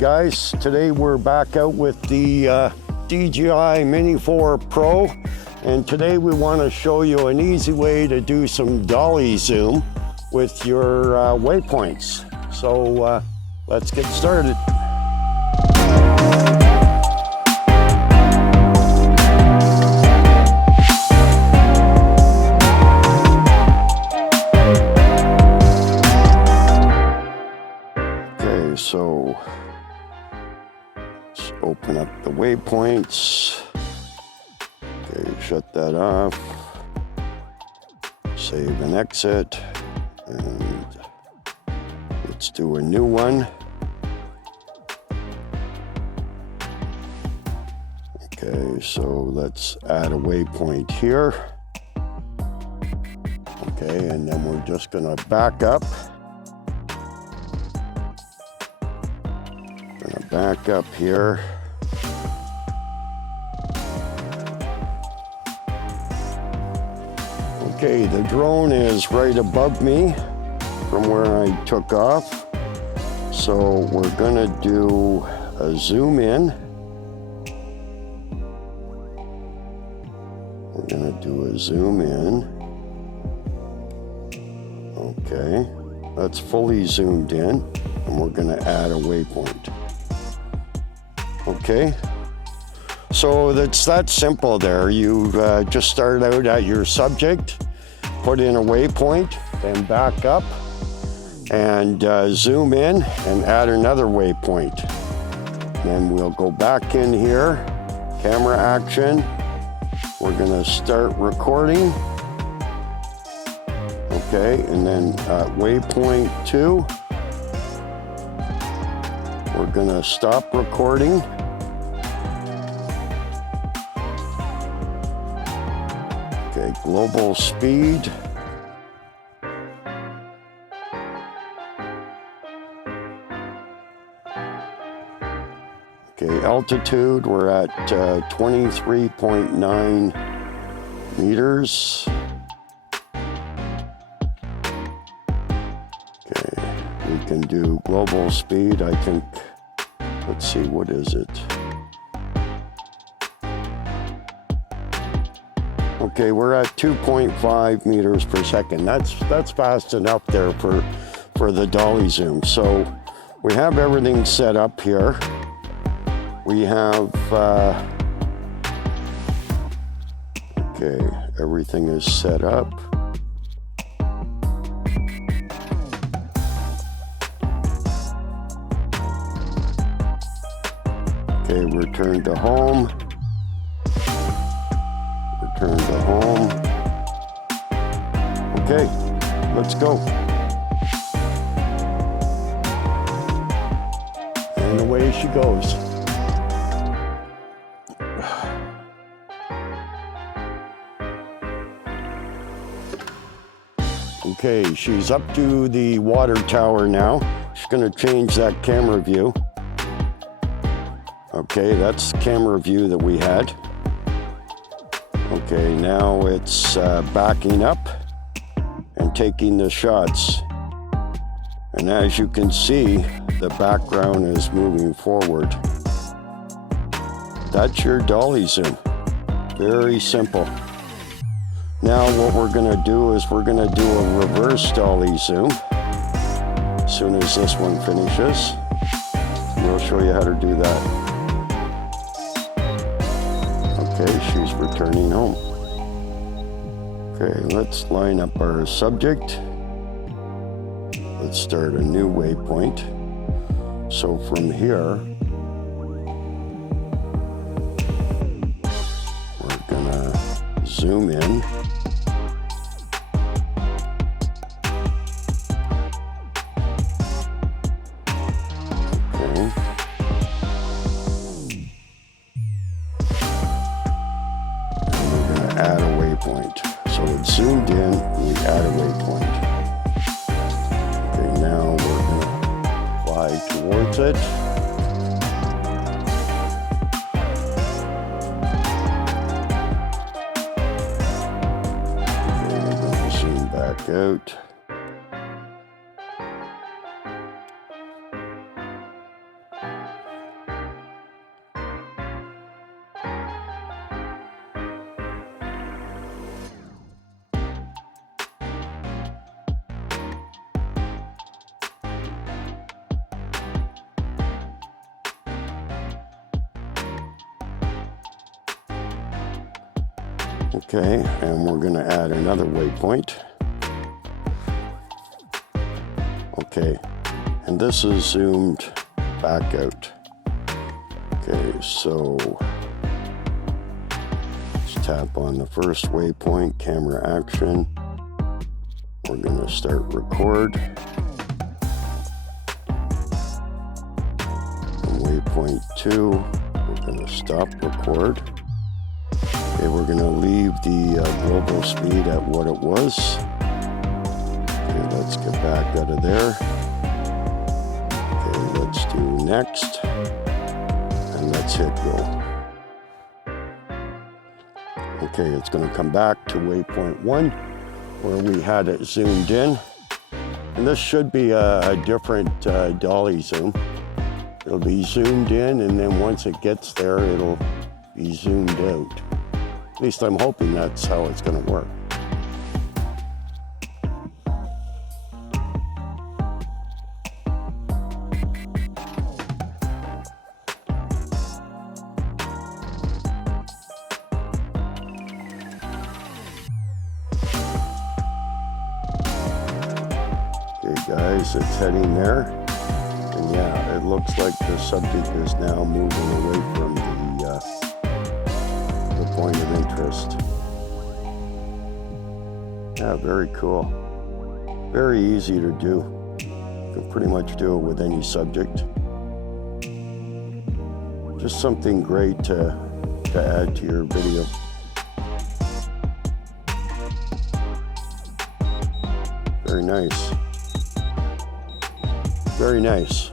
guys, today we're back out with the DJI MINI 4 Pro, and today we want to show you an easy way to do some dolly zoom with your waypoints. So let's get started. So let's open up the waypoints. Okay, shut that off. Save and exit. And let's do a new one. Okay, so let's add a waypoint here. Okay, and then we're just gonna back up. Back up here. Okay, the drone is right above me from where I took off. So we're gonna do a zoom in. We're gonna do a zoom in. Okay, that's fully zoomed in, and we're gonna add a waypoint. Okay, so that's that simple there. You just start out at your subject, put in a waypoint, then back up and zoom in and add another waypoint. Then we'll go back in here, camera action. We're gonna start recording. Okay, and then waypoint 2. We're gonna stop recording. Okay, global speed. Okay, altitude, we're at 23.9 meters. Okay, we can do global speed, I think. Let's see, what is it? Okay, we're at 2.5 meters per second. That's fast enough there for the dolly zoom. So we have everything set up here. We have, okay, everything is set up. Okay, return to home. Return to home. Okay, let's go. And away she goes. Okay, she's up to the water tower now. She's gonna change that camera view. Okay, that's the camera view that we had. Okay, now it's backing up and taking the shots. And as you can see, the background is moving forward. That's your dolly zoom. Very simple. Now what we're gonna do is we're gonna do a reverse dolly zoom as soon as this one finishes. And we'll show you how to do that. Okay, she's returning home. Okay, let's line up our subject. Let's start a new waypoint. So from here, we're gonna zoom in. Okay. Add a waypoint. So it's zoomed in, we add a waypoint. Okay, now we're going to fly towards it. Okay, we're going to zoom back out. Okay, and we're going to add another waypoint. Okay, and this is zoomed back out. Okay, so let's tap on the first waypoint, camera action. We're going to start record. And waypoint 2, we're going to stop record. Okay, we're going to leave the global speed at what it was. Okay, let's get back out of there. Okay, let's do next. And let's hit go. Okay, it's going to come back to waypoint 1 where we had it zoomed in. And this should be a different dolly zoom. It'll be zoomed in, and then once it gets there, it'll be zoomed out. At least I'm hoping that's how it's going to work. Okay guys, it's heading there. And yeah, it looks like the subject is now moving away from the point of interest. Yeah, very cool. Very easy to do. You can pretty much do it with any subject. Just something great to add to your video. Very nice. Very nice.